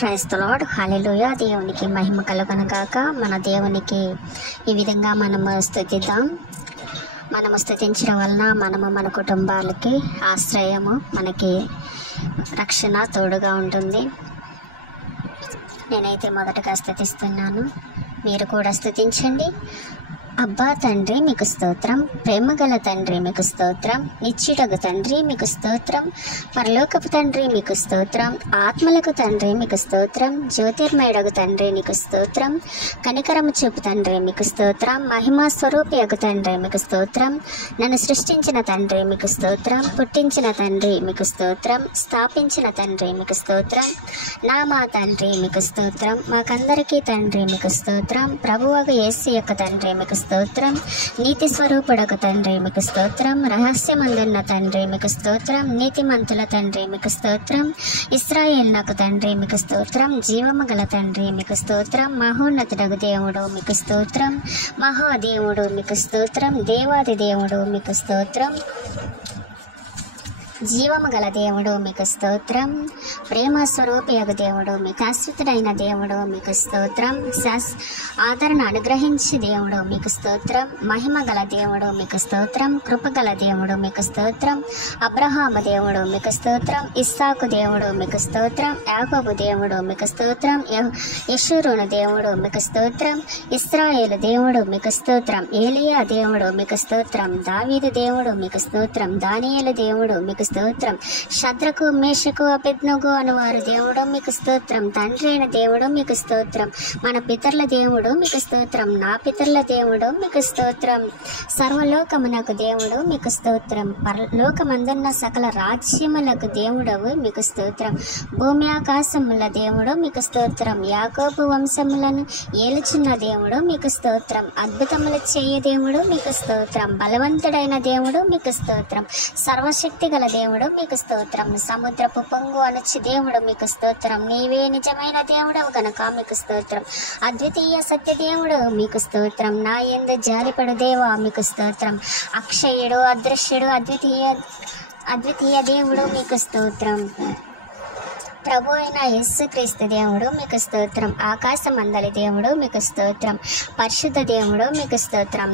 Praise the lord, హల్లెలూయా. దేవునికి మహిమ కలుగును గాక. మన దేవునికి ఈ విధంగా మనము స్తుతిద్దాం. మనము స్తుతించడం వలన మన కుటుంబాలకి ఆశ్రయము, మనకి రక్షణ తోడుగా ఉంటుంది. నేనైతే మొదటగా స్తుతిస్తున్నాను, మీరు కూడా స్తుతించండి. అబ్బా తండ్రి మీకు స్తోత్రం, ప్రేమగల తండ్రి మీకు స్తోత్రం, నిత్యుడగు తండ్రి మీకు స్తోత్రం, పరలోకపు తండ్రి మీకు స్తోత్రం, ఆత్మలకు తండ్రి మీకు స్తోత్రం, జ్యోతిర్మయుడగు తండ్రి మీకు స్తోత్రం, కనికరము చూపు తండ్రి మీకు స్తోత్రం, మహిమా స్వరూపియగు తండ్రి మీకు స్తోత్రం, నన్ను సృష్టించిన తండ్రి మీకు స్తోత్రం, పుట్టించిన తండ్రి మీకు స్తోత్రం, స్థాపించిన తండ్రి మీకు స్తోత్రం, మా తండ్రి మీకు స్తోత్రం, మాకందరికీ తండ్రి మీకు స్తోత్రం, ప్రభువగు యేసు యొక్క తండ్రి మీకు స్తోత్రం, నీతి స్వరూపుడకు తండ్రి మీకు స్తోత్రం, రహస్యమందున్న తండ్రి మీకు స్తోత్రం, నీతిమంతుల తండ్రి మీకు స్తోత్రం, ఇశ్రాయేలునకు తండ్రి మీకు స్తోత్రం, జీవము గల తండ్రి మీకు స్తోత్రం, మహోన్నతుడగు దేవుడు మీకు స్తోత్రం, మహాదేవుడు మీకు స్తోత్రం, దేవాది దేవుడు మీకు స్తోత్రం, జీవము గల దేవుడు మీకు స్తోత్రం, ప్రేమ స్వరూపియగు దేవుడు, మీకు ఆశ్రితుడైన దేవుడు మీకు స్తోత్రం, ఆదరణ అనుగ్రహించి దేవుడు మీకు స్తోత్రం, మహిమ గల దేవుడు మీకు స్తోత్రం, కృపగల దేవుడు మీకు స్తోత్రం, అబ్రహాము దేవుడు మీకు స్తోత్రం, ఇస్సాకు దేవుడు మీకు స్తోత్రం, యాకోబు దేవుడు మీకు స్తోత్రం, యెషూరును దేవుడు మీకు స్తోత్రం, ఇశ్రాయేలు దేవుడు మీకు స్తోత్రం, ఏలియా దేవుడు మీకు స్తోత్రం, దావీదు దేవుడు మీకు స్తోత్రం, దానియేలు దేవుడు మీకు స్తోత్రం, శద్రకు మేషకు అబేద్నెగో అనువారు దేవుడు మీకు స్తోత్రం, తండ్రి అయిన దేవుడు మీకు స్తోత్రం, మన పితరుల దేవుడు మీకు స్తోత్రం, నా పితరుల దేవుడు మీకు స్తోత్రం, సర్వలోకమునకు దేవుడు మీకు స్తోత్రం, పరలోకమందున్న సకల రాజ్యములకు దేవుడవు మీకు స్తోత్రం, భూమి ఆకాశముల దేవుడు మీకు స్తోత్రం, యాకోబు వంశములను ఏలుచున్న దేవుడు మీకు స్తోత్రం, అద్భుతములు చేయ దేవుడు మీకు స్తోత్రం, బలవంతుడైన దేవుడు మీకు స్తోత్రం, సర్వశక్తి గల దేవుడు మీకు స్తోత్రం, సముద్రపు పొంగు అనుచి దేవుడు మీకు స్తోత్రం, నీవే నిజమైన దేవుడవు గనుక మీకు స్తోత్రం, అద్వితీయ సత్య దేవుడు మీకు స్తోత్రం, నా యందు జాలిపడు దేవా మీకు స్తోత్రం, అక్షయుడు అదృశ్యుడు అద్వితీయ దేవుడు మీకు స్తోత్రం, ప్రభు అయిన యేసుక్రీస్తు దేవుడు మీకు స్తోత్రం, ఆకాశమందలి దేవుడు మీకు స్తోత్రం, పరిశుద్ధ దేవుడు మీకు స్తోత్రం,